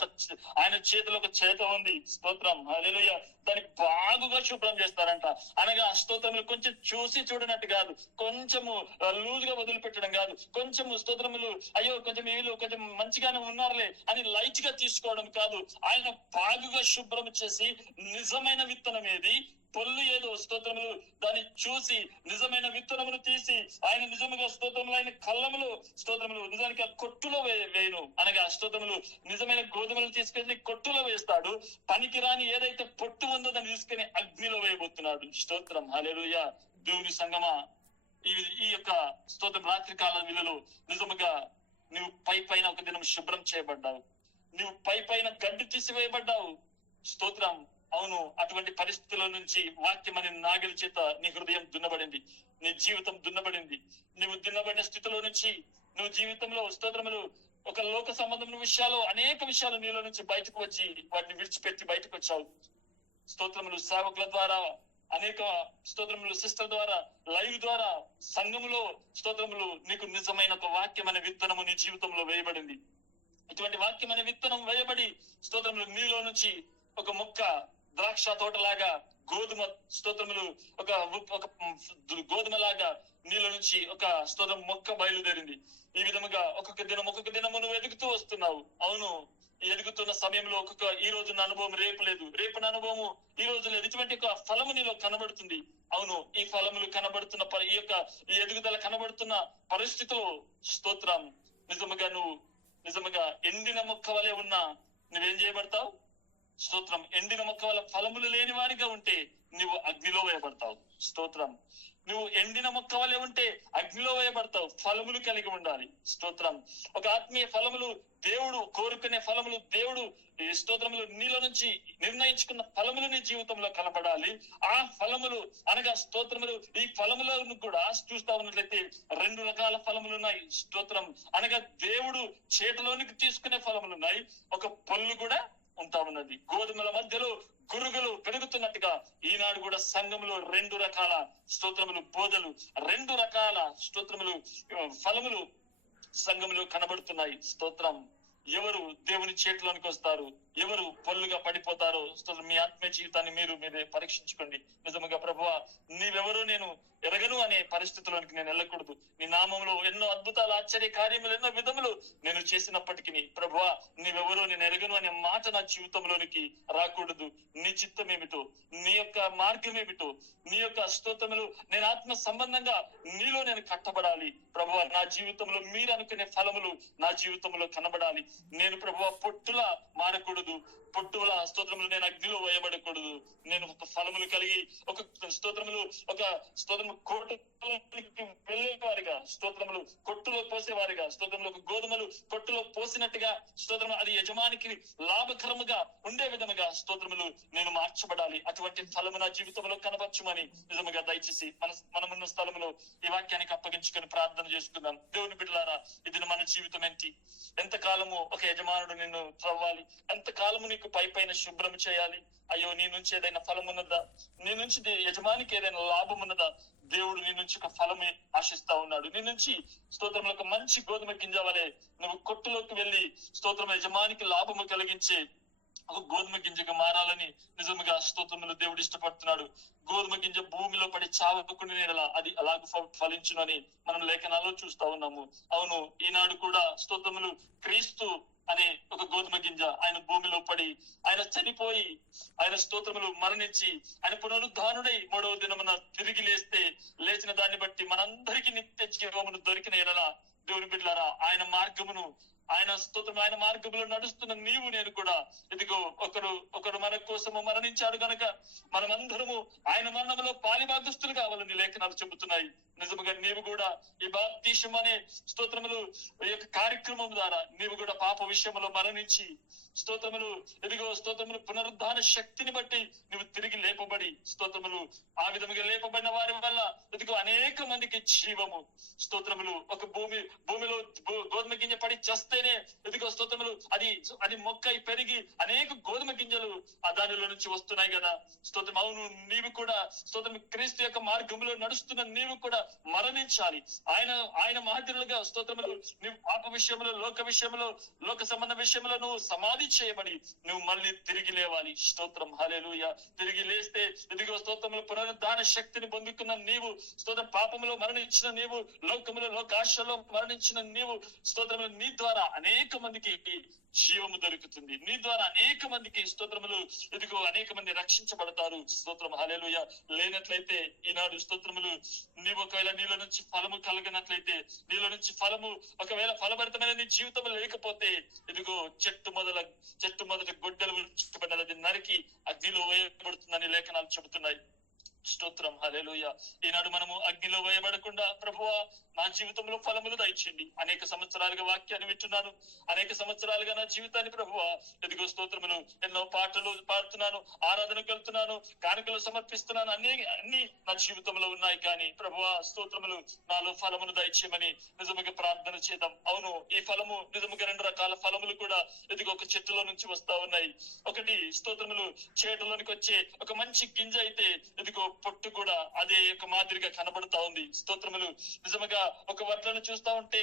ఒక చేత ఉంది. స్తోత్రం, హల్లెలూయా. దానికి బాగుగా శుభ్రం చేస్తారంట. అనగా స్తోత్రములు కొంచెం చూసి చూడనట్టు కాదు, కొంచెము లూజ్ గా వదిలిపెట్టడం కాదు, కొంచెము స్తోత్రములు అయ్యో కొంచెం వీళ్ళు కొంచెం మంచిగానే ఉన్నారులే అని లైట్ గా తీసుకోవడం కాదు. ఆయన బాగుగా శుభ్రం చేసి నిజమైన విత్తనం ఏది, పొల్లు ఏదో స్తోత్రములు దాన్ని చూసి నిజమైన విత్తనమును తీసి ఆయన నిజముగా స్తోత్రములు ఆయన కళ్ళములు స్తోత్రములు నిజానికి ఆ కొట్టులో వేయను. అనగా స్తోత్రములు నిజమైన గోధుమలు తీసుకెళ్లి కొట్టులో వేస్తాడు. పనికిరాని ఏదైతే పొట్టు ఉందో దాన్ని తీసుకుని అగ్నిలో వేయబోతున్నాడు. స్తోత్రం, హల్లెలూయా. దేవుని సంగమా, ఈ యొక్క స్తోత్రం రాత్రి కాల విలువలో నిజముగా నువ్వు పైన ఒక దినం శుభ్రం చేయబడ్డావు, నువ్వు పైన గడ్డి తీసివేయబడ్డావు. స్తోత్రం. అవును, అటువంటి పరిస్థితుల నుంచి వాక్యం అనే నాగలి చేత నీ హృదయం దున్నబడింది, నీ జీవితం దున్నబడింది. నువ్వు దున్నబడిన స్థితిలో నుంచి నువ్వు జీవితంలో స్తోత్రములు ఒక లోక సంబంధమైన విషయాలు అనేక విషయాలు నీలో నుంచి బయటకు వచ్చి వాటిని విడిచిపెట్టి బయటకు వచ్చావు. స్తోత్రములు సేవకుల ద్వారా, అనేక స్తోత్రములు సిస్టర్ ద్వారా, లైవ్ ద్వారా, సంఘములో స్తోత్రములు నీకు నిజమైన ఒక వాక్యం అనే విత్తనము నీ జీవితంలో వేయబడింది. ఇటువంటి వాక్యం అనే విత్తనం వేయబడి స్తోత్రములు నీలో నుంచి ఒక మొక్క ద్రాక్ష తోటలాగా, గోధుమ స్తోత్రములు ఒక గోధుమ లాగా నీలో నుంచి ఒక స్తోత్రం మొక్క బయలుదేరింది. ఈ విధముగా ఒక్కొక్క దినము నువ్వు ఎదుగుతూ వస్తున్నావు. అవును, ఎదుగుతున్న సమయంలో ఈ రోజున అనుభవం రేపు లేదు, రేపు అనుభవము ఈ రోజు లేదు. ఇటువంటి ఒక ఫలము నీలో కనబడుతుంది. అవును, ఈ ఫలములు కనబడుతున్న ఈ ఎదుగుదల కనబడుతున్న పరిస్థితిలో స్తోత్రం నిజముగా ఎండిన మొక్క వలె ఉన్నా నువ్వేం చేయబడతావు? స్తోత్రం. ఎండిన మొక్క వల్ల ఫలములు లేని వారిగా ఉంటే నువ్వు అగ్నిలో వేయబడతావు. స్తోత్రం. నువ్వు ఎండిన మొక్క వల్లే ఉంటే అగ్నిలో వేయబడతావు. ఫలములు కలిగి ఉండాలి. స్తోత్రం. ఒక ఆత్మీయ ఫలములు దేవుడు కోరుకునే ఫలములు, దేవుడు ఈ స్తోత్రములు నీలో నుంచి నిర్ణయించుకున్న ఫలములు నీ జీవితంలో కనబడాలి. ఆ ఫలములు అనగా స్తోత్రములు, ఈ ఫలములను కూడా చూస్తా ఉన్నట్లయితే రెండు రకాల ఫలములు ఉన్నాయి. స్తోత్రం. అనగా దేవుడు చేతిలోనికి తీసుకునే ఫలములు ఉన్నాయి, ఒక పొల్లు కూడా ఉంటా ఉన్నది. గోధుమల మధ్యలో గురుగులు పెరుగుతున్నట్టుగా ఈనాడు కూడా సంఘంలో రెండు రకాల స్తోత్రములు, బోధలు, రెండు రకాల స్తోత్రములు, ఫలములు సంఘంలో కనబడుతున్నాయి. స్తోత్రం. ఎవరు దేవుని చేతిలోనికి వస్తారు, ఎవరు పొల్లుగా పడిపోతారో మీ ఆత్మీయ జీవితాన్ని మీరే పరీక్షించుకోండి. నిజముగా ప్రభువా నీవెవరో నేను ఎరగను అనే పరిస్థితుల్లోనికి నేను వెళ్ళకూడదు. నీ నామంలో ఎన్నో అద్భుతాలు, ఆశ్చర్య కార్యములు, ఎన్నో విధములు నేను చేసినప్పటికీ ప్రభువా నీవెవరో నేను ఎరగను అనే మాట నా జీవితంలోనికి రాకూడదు. నీ చిత్తం ఏమిటో, నీ యొక్క మార్గం ఏమిటో, నీ యొక్క స్తోత్రములు నేను ఆత్మ సంబంధంగా నీలో నేను కట్టబడాలి. ప్రభువా నా జీవితంలో మీరు అనుకునే ఫలములు నా జీవితంలో కనబడాలి. నేను ప్రభువా పొట్టులా మారకూడదు, పొట్టుల స్తోత్రములు నేను అగ్నిలో వేయబడకూడదు. నేను ఒక ఫలములు కలిగి ఒక స్తోత్రములు కోటలోకి వెళ్ళేవారిగా, స్తోత్రములు కొట్టులో పోసేవారిగా, స్తోత్రములు ఒక గోధుమలు కొట్టులో పోసినట్టుగా స్తోత్రము అది యజమానికి లాభకరముగా ఉండే విధముగా స్తోత్రములు నేను మార్చబడాలి. అటువంటి ఫలము నా జీవితంలో కనబరచుమని నిజముగా దయచేసి మనమున్న స్థలములో ఈ వాక్యానికి అప్పగించుకొని ప్రార్థన చేసుకుందాం. దేవుని బిడ్డలారా, ఇది మన జీవితం ఏంటి? ఎంతకాలము ఒక యజమానుడు నిన్ను త్రవ్వాలి, ఎంతకాలము నీకు పైన శుభ్రం చేయాలి. అయ్యో నీ నుంచి ఏదైనా ఫలం ఉన్నదా? నీ నుంచి యజమానికి ఏదైనా లాభం ఉన్నదా? దేవుడు నీ నుంచి ఒక ఫలమే ఆశిస్తా ఉన్నాడు. నీ నుంచి స్తోత్రంలో ఒక మంచి గోధుమ గింజ వలె నువ్వు కొట్టులోకి వెళ్ళి స్తోత్రం యజమానికి లాభము కలిగించే ఒక గోధుమ గింజగా మారాలని నిజముగా స్తోత్రములు దేవుడు ఇష్టపడుతున్నాడు. గోధుమ గింజ భూమిలో పడి చావకుండా అది అలాగ ఫలించునని మనం లేఖనాల్లో చూస్తా ఉన్నాము. అవును, ఈనాడు కూడా స్తోత్రములు క్రీస్తు అనే ఒక గోధుమ గింజ ఆయన భూమిలో పడి ఆయన చనిపోయి ఆయన స్తోత్రములు మరణించి ఆయన పునరుద్ధానుడై 3వ దినమున తిరిగి లేచిన దాన్ని బట్టి మనందరికీ నిత్య జీవమును దొరికిన ఎడల దేవుని బిడ్డలారా ఆయన మార్గమును ఆయన స్తోత్రం ఆయన మార్గంలో నడుస్తున్న నీవు నేను కూడా ఇదిగో ఒకరు మన కోసము మరణించాడు గనక మనమందరము ఆయన మరణంలో పాలిభాగస్తులు కావాలని లేఖనాలు చెబుతున్నాయి. నిజముగా నీవు కూడా ఈ బాప్తిసం అనే స్తోత్రములు ఈ యొక్క కార్యక్రమం ద్వారా నీవు కూడా పాప విషయంలో మరణించి స్తోత్రములు పునరుద్ధాన శక్తిని బట్టి నువ్వు తిరిగి లేపబడి స్తోత్రములు ఆ విధముగా లేపబడిన వారి వల్ల ఇదిగో అనేక మందికి జీవము స్తోత్రములు ఒక భూమిలో గోధుమ గింజ పడి చేస్తేనే ఇదిగో స్తోత్రములు అది మొక్క పెరిగి అనేక గోధుమ గింజలు ఆ దానిలో నుంచి వస్తున్నాయి కదా. స్తోత్రం అవును, నీవు కూడా స్తోత్రం క్రీస్తు యొక్క మార్గంలో నడుస్తున్న నీవు కూడా మరణించాలి. ఆయన మాదిరిగా స్తోత్రములు నువ్వు పాప విషయంలో లోక విషయంలో లోక సంబంధ విషయంలో నువ్వు సమాధి చేయబడి నువ్వు మళ్ళీ తిరిగి లేవాలి. స్తోత్రం హల్లెలూయా. తిరిగి లేస్తే ఇదిగో స్తోత్రములు పునరుద్ధాన శక్తిని పొందుకున్న నీవు స్తోత్రం పాపములో మరణించిన నీవు లోకములో లోకాశలో మరణించిన నీవు స్తోత్రములు నీ ద్వారా అనేక మందికి జీవము దొరుకుతుంది. నీ ద్వారా అనేక మందికి స్తోత్రములు ఇదిగో అనేక మంది రక్షించబడతారు. స్తోత్రం హల్లెలూయా. లేనట్లయితే ఈనాడు స్తోత్రములు నీవు ఒకవేళ నీలో నుంచి ఫలము కలిగినట్లయితే నీలో నుంచి ఫలము ఒకవేళ ఫలభరితమైన నీ జీవితం లేకపోతే ఇదిగో చెట్టు మొదట గొడ్డలు ఉంచబడినది నరికి అగ్నిలో వేయబడుతుందని లేఖనాలు చెబుతున్నాయి. స్తోత్రం హల్లెలూయా. ఈనాడు మనము అగ్నిలో వేయబడకుండా ప్రభువా నా జీవితంలో ఫలములు దయచేయండి. అనేక సంవత్సరాలుగా వాక్యాన్ని వింటున్నాను, అనేక సంవత్సరాలుగా నా జీవితాన్ని ప్రభువా ఎదుగో స్తోత్రములు ఎన్నో పాటలు పాడుతున్నాను, ఆరాధనకు వెళ్తున్నాను, కానుకలు సమర్పిస్తున్నాను, అన్ని నా జీవితంలో ఉన్నాయి. కానీ ప్రభువా స్తోత్రములు నాలో ఫలములు దయచేయమని నిజముగా ప్రార్థన చేద్దాం. అవును, ఈ ఫలము నిజముగా 2 రకాల ఫలములు కూడా ఎదుగో ఒక చెట్టులో నుంచి వస్తా ఉన్నాయి. ఒకటి స్తోత్రములు చేటులోనికి వచ్చే ఒక మంచి గింజ అయితే ఎదుగో పొట్టు కూడా అదే ఒక మాదిరిగా కనబడుతా ఉంది. స్తోత్రములు నిజముగా ఒక వడ్లను చూస్తా ఉంటే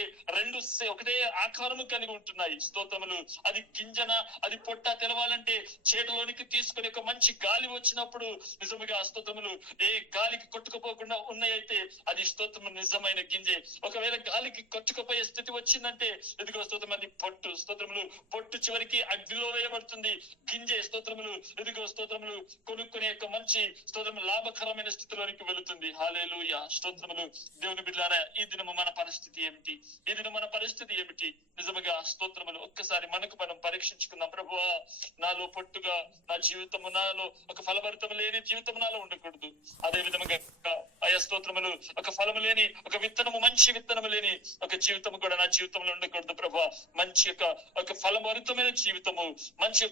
ఒకటే ఆకారము కలిగి ఉంటున్నాయి. స్తోత్రములు అది గింజన అది పొట్ట తెలవాలంటే చేటులోనికి తీసుకుని ఒక మంచి గాలి వచ్చినప్పుడు నిజముగా స్తోత్రములు ఏ గాలికి కొట్టుకుపోకుండా ఉన్నాయైతే అది స్తోత్రము నిజమైన గింజే. ఒకవేళ గాలికి కొట్టుకుపోయే స్థితి వచ్చిందంటే ఇదిగో స్తోత్రం అది పొట్టు. స్తోత్రములు పొట్టు చివరికి అగ్నిలో వేయబడుతుంది. గింజే స్తోత్రములు ఇదిగో స్తోత్రములు కొనుక్కునే ఒక మంచి స్తోత్రం లాభకరమైన స్థితిలోనికి వెళుతుంది. హల్లెలూయా. స్తోత్రములు దేవుని బిడ్డలారా, ఈ దినము మన పరిస్థితి ఏమిటి? ఈ దినం మన పరిస్థితి ఏమిటి? నిజముగా స్తోత్రములు ఒక్కసారి మనకు మనం పరీక్షించుకుందాం. ప్రభువా నాలో పొట్టుగా నా జీవితము నాలో ఒక ఫలభరితము లేని జీవితం నాలో ఉండకూడదు. అదే విధముగా అయా స్తోత్రములు ఒక ఫలము లేని ఒక విత్తనము మంచి విత్తనము లేని ఒక జీవితము కూడా నా జీవితంలో ఉండకూడదు. ప్రభువా మంచి ఒక ఫలభరితమైన జీవితము మంచి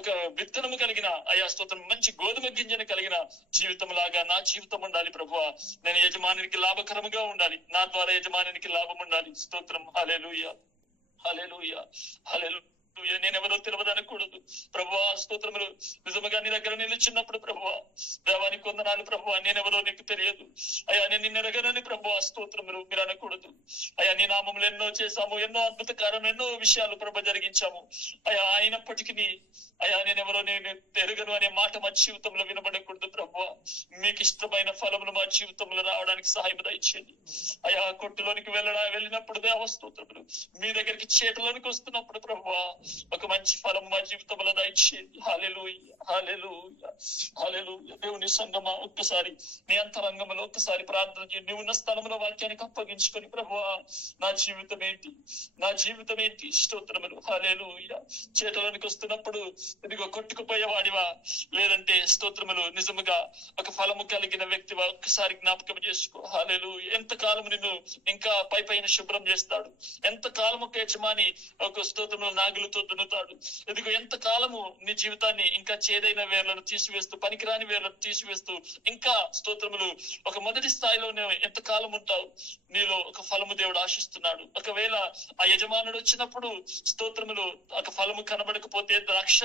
ఒక విత్తనము కలిగిన అయా స్తోత్రం మంచి గోధుమ గింజను కలిగిన జీవితం లాగా నా జీవితం ఉండాలి. ప్రభువా నేను యజమానికి లాభకరముగా ఉండాలి, నా ద్వారా యజమానికి లాభం ఉండాలి. స్తోత్రం హల్లెలూయా. హల్లెలూయా. హల్లెలూయా. నేనెవరో తెలియదనకూడదు. ప్రభువా స్తోత్రములు నిజముగా నీ దగ్గర నిలిచినప్పుడు ప్రభువా దేవానికి వందనాలు. ప్రభువా నేనెవరో నీకు తెలియదు అయ్యా, నేను నిన్ను ఎరగనని ప్రభువా స్తోత్రములు మీరు అనకూడదు. అయ్యా నీ నామములు ఎన్నో చేశాము, ఎన్నో అద్భుతకారం ఎన్నో విషయాలు ప్రభు జరిగించాము. అయ్యా అయినప్పటికీ అయ్యా నేనెవరో నేను ఎరగను అనే మాట మా జీవితంలో వినబడకూడదు. ప్రభువా మీకు ఇష్టమైన ఫలములు మా జీవితంలో రావడానికి సహాయం దయచేయండి. అయ్యా కొట్టులోనికి వెళ్ళినప్పుడు దేవ స్తోత్రములు మీ దగ్గరికి చేతులోనికి వస్తున్నప్పుడు ప్రభువా ఒక మంచి ఫలం మా జీవితంలో దయచేయండి. హల్లెలూయా. హల్లెలూయా. హల్లెలూయా. దేవుని సంగమా ఒక్కసారి నీ అంతరంగంలో ఒక్కసారి ప్రార్థన చేయండి. నువ్వు ఉన్న స్థలంలో వాక్యానికి అప్పగించుకొని ప్రభువా నా జీవితం ఏంటి స్తోత్రములు. హల్లెలూయా. చేతులోనికి వస్తున్నప్పుడు ఇదిగో కొట్టుకుపోయేవాడివా లేదంటే స్తోత్రములు నిజముగా ఒక ఫలము కలిగిన వ్యక్తివా ఒక్కసారి జ్ఞాపకం చేసుకో. హల్లెలూయా. ఎంతకాలము నిన్ను ఇంకా పైన శుభ్రం చేస్తాడు, ఎంత కాలము ఒక యజమాని ఒక స్తోత్రములు నాగులతో దున్నుతాడు. ఇదిగో ఎంత కాలము నీ జీవితాన్ని ఇంకా చేదైన వేర్లను తీసివేస్తూ పనికిరాని వేర్లను తీసివేస్తూ ఇంకా స్తోత్రములు ఒక మొదటి స్థాయిలోనే ఎంత కాలం ఉంటావు. నీలో ఒక ఫలము దేవుడు ఆశిస్తున్నాడు. ఒకవేళ ఆ యజమానుడు వచ్చినప్పుడు స్తోత్రములు ఒక ఫలము కనబడకపోతే ద్రాక్ష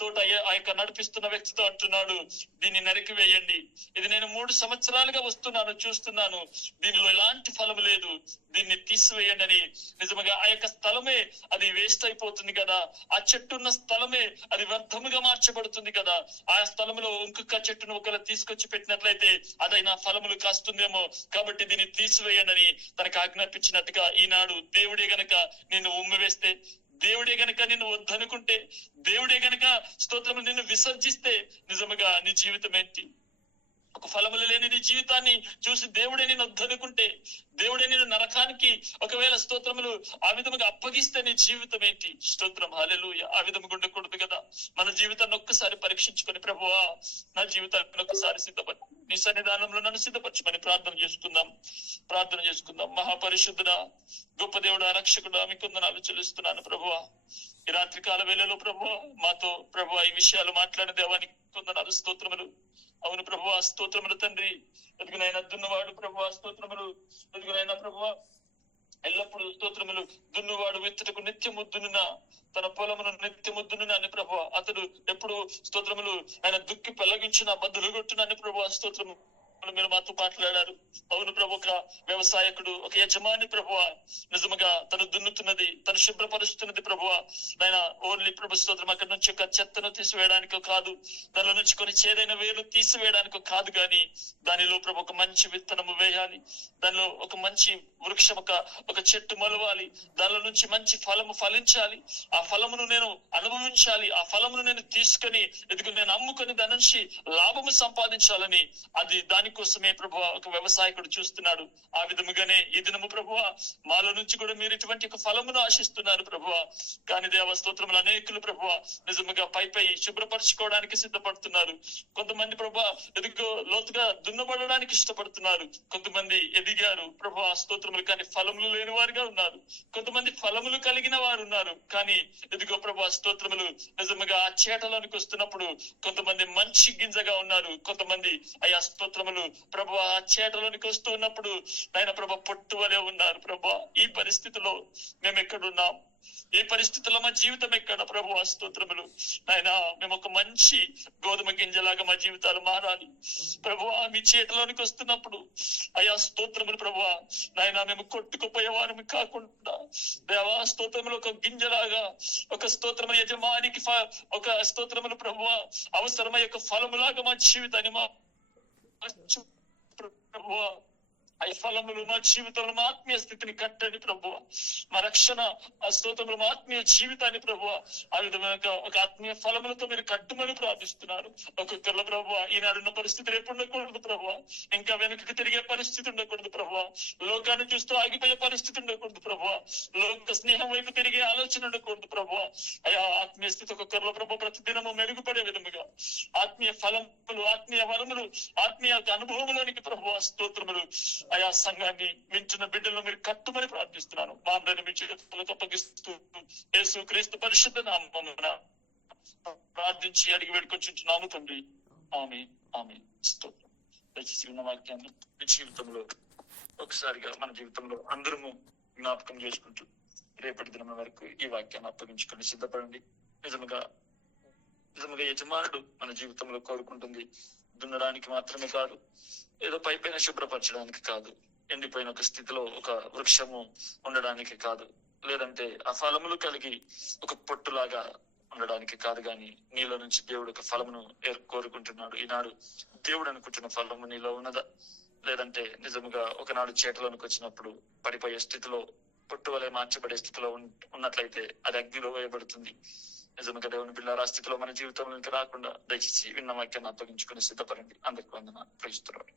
తోట ఆ యొక్క నడిపిస్తున్న వ్యక్తితో అంటున్నాడు, దీన్ని నరికి వేయండి, ఇది నేను 3 సంవత్సరాలుగా వస్తున్నాను చూస్తున్నాను, దీనిలో ఎలాంటి ఫలము లేదు, దీన్ని తీసివేయండి అని. నిజంగా ఆ యొక్క స్థలమే అది వేస్ట్ అయిపోతుంది కదా, ఆ చెట్టు ఉన్న స్థలమే అది వ్యర్థముగా మార్చబడుతుంది కదా. ఆ స్థలంలో ఇంకొక చెట్టును ఒకవేళ తీసుకొచ్చి పెట్టినట్లయితే అదైనా ఫలములు కాస్తుందేమో, కాబట్టి దీన్ని తీసివేయండి అని తనకు ఆజ్ఞాపించినట్టుగా ఈనాడు దేవుడే గనక నిన్ను ఉమ్మివేస్తే, దేవుడే గనక నిన్ను వద్దనుకుంటే, దేవుడే గనక స్తోత్రము నిన్ను విసర్జిస్తే నిజముగా నీ జీవితం ఏంటి? ఒక ఫలములు లేని నీ జీవితాన్ని చూసి దేవుడే నేను వద్దనుకుంటే, దేవుడే నేను నరకానికి ఒకవేళ స్తోత్రములు ఆ విధముగా అప్పగిస్తే నీ జీవితం ఏంటి? స్తోత్రం, హల్లెలూయా. ఆ విధముగా ఉండకూడదు కదా. మన జీవితాన్ని ఒక్కసారి పరీక్షించుకొని, ప్రభువా నా జీవితాన్ని ఒక్కసారి సిద్ధపరచు, నీ సన్నిధానంలో నన్ను సిద్ధపరచమని ప్రార్థన చేసుకుందాం. మహాపరిశుద్ధుడా, గొప్ప దేవుడా, రక్షకుడా, మీకు వందనాలు చెల్లిస్తున్నాను ప్రభువా. ఈ రాత్రి కాల వేళలో ప్రభువా మాతో ప్రభువా ఈ విషయాలు మాట్లాడిన దేవానికి వందనాలు, స్తోత్రములు. అవును ప్రభువా, స్తోత్రములు తండ్రి. ఎదుగునైనా దున్నవాడు ప్రభువా, స్తోత్రములు. ఎదుగునైనా ప్రభువా ఎల్లప్పుడు స్తోత్రములు. దున్నువాడు విత్తుటకు నిత్యము దున్నున తన పొలమును నిత్యము దున్నున అని ప్రభువా. అతడు ఎప్పుడు స్తోత్రములు ఆయన దుక్కి పెళ్లగించిన బదులు కొట్టునని ప్రభువా స్తోత్రము మీరు మాతో మాట్లాడారు. అవును ప్రభు, ఒక వ్యవసాయకుడు, ఒక యజమాని ప్రభువా నిజముగా తను దున్నుతున్నది, తను శుభ్రపరుస్తున్నది ప్రభువా ఆయన ఓన్లీ ప్రభు స్తోత్రం అక్కడి నుంచి ఒక చెత్తను తీసివేయడానికో కాదు, దానిలో నుంచి కొన్ని చేదైన వేలు తీసివేయడానికో కాదు, కానీ దానిలో ప్రభు ఒక మంచి విత్తనము వేయాలి, దానిలో ఒక మంచి వృక్షం, ఒక చెట్టు మొలవాలి, దానిలో నుంచి మంచి ఫలము ఫలించాలి, ఆ ఫలమును నేను అనుభవించాలి, ఆ ఫలమును నేను తీసుకొని నేను అమ్ముకొని దాని నుంచి లాభము సంపాదించాలని, అది దానికోసమే ప్రభువా ఒక వ్యవసాయకుడు చూస్తున్నాడు. ఆ విధముగానే ఈ దినము ప్రభువా మాలో నుంచి కూడా మీరు ఇటువంటి ఒక ఫలమును ఆశిస్తున్నారు ప్రభువా. కానీ దేవ స్తోత్రములు అనేకులు ప్రభువా నిజముగా పై శుభ్రపరచుకోవడానికి సిద్ధపడుతున్నారు. కొంతమంది ప్రభువా ఎదుగో లోతుగా దున్నబడడానికి ఇష్టపడుతున్నారు. కొంతమంది ఎదిగారు ప్రభువా స్తోత్రములు, కానీ ఫలములు లేని వారుగా ఉన్నారు. కొంతమంది ఫలములు కలిగిన వారు ఉన్నారు, కానీ ఎదుగో ప్రభువా స్తోత్రములు నిజముగా ఆ చేటలోనికి వస్తున్నప్పుడు కొంతమంది మంచి గింజగా ఉన్నారు, కొంతమంది అయ్యా స్తోత్రములు ప్రభువా ఆ చేటలోనికి వస్తూ ఉన్నప్పుడు ఆయన ప్రభా పొట్టు వలె ఉన్నారు ప్రభువా. ఈ పరిస్థితిలో మేము ఎక్కడున్నాం? ఈ పరిస్థితుల్లో మా జీవితం ఎక్కడ ప్రభువా స్తోత్రములు? ఆయన మేము ఒక మంచి గోధుమ గింజలాగా మా జీవితాలు మారాలి ప్రభువా. మీ చేతిలోనికి వస్తున్నప్పుడు అయా స్తోత్రములు ప్రభువా నాయన మేము కొట్టుకుపోయేవారు కాకుండా దేవా స్తోత్రములు ఒక గింజలాగా, ఒక స్తోత్రములు యజమానికి ఒక స్తోత్రములు ప్రభువా అవసరమయ్యే ఒక ఫలములాగా మా జీవితాన్ని ప్రభువా ఆ ఫలములు మా జీవితంలో మా ఆత్మీయ స్థితిని కట్టండి ప్రభువా. మా రక్షణ ఆ స్తోత్రములు మా ఆత్మీయ జీవితాన్ని ప్రభువా ఆ విధమైన ఒక ఆత్మీయ ఫలములతో మీరు కట్టుమని ప్రార్థిస్తున్నారు. ఒక్కొక్కరిలో ప్రభువా ఈనాడున్న పరిస్థితి రేపు ఉండకూడదు ప్రభువా, ఇంకా వెనుకకు తిరిగే పరిస్థితి ఉండకూడదు ప్రభువా, లోకాన్ని చూస్తూ ఆగిపోయే పరిస్థితి ఉండకూడదు ప్రభువా, లోక స్నేహం వైపు తిరిగే ఆలోచన ఉండకూడదు ప్రభువా. అయా ఆత్మీయ స్థితి ఒక్కొక్కరిలో ప్రభు ప్రతిదినము మెరుగుపడే విధముగా ఆత్మీయ ఫలములు, ఆత్మీయ వరములు, ఆత్మీయ అనుభవములోనికి ప్రభువా స్తోత్రములు ఆయా సంఘాన్ని వింటున్న బిడ్డలను మీరు కట్టుమని ప్రార్థిస్తున్నాను. మా అందరిని మీ చేతులకు అప్పగిస్తూ యేసు క్రీస్తు పరిశుద్ధ నామమున ప్రార్థించి అడిగి వేడుకొచ్చుంటున్నాము తండ్రి. ఆమేన్. స్తోత్రం. దయచేసి ఉన్న వాక్యాన్ని మీ జీవితంలో ఒకసారిగా మన జీవితంలో అందరము జ్ఞాపకం చేసుకుంటూ రేపటి దినం వరకు ఈ వాక్యాన్ని అప్పగించుకొని సిద్ధపడండి. నిజముగా యజమానుడు మన జీవితంలో కోరుకుంటుంది దున్నడానికి మాత్రమే కాదు, ఏదో పైపైన శుభ్రపరచడానికి కాదు, ఎండిపోయిన ఒక స్థితిలో ఒక వృక్షము ఉండడానికి కాదు, లేదంటే ఆ ఫలములు కలిగి ఒక పొట్టులాగా ఉండడానికి కాదు, కానీ నీలో నుంచి దేవుడు ఒక ఫలమును కోరుకుంటున్నాడు. ఈనాడు దేవుడు అనుకుంటున్న ఫలము నీలో ఉన్నదా? లేదంటే నిజముగా ఒకనాడు చేటలోనికి వచ్చినప్పుడు పడిపోయే స్థితిలో పొట్టు వలె మార్చబడే స్థితిలో ఉన్నట్లయితే అది అగ్నిలో వేయబడుతుంది. నిజంగా దేవుని బిడ్డలారా స్థితిలో మన జీవితంలోకి రాకుండా దయచేసి విన్న వాక్యాన్ని అప్పగించుకుని సిద్ధపడండి. అందరికీ వందనాలు. Praise the lord.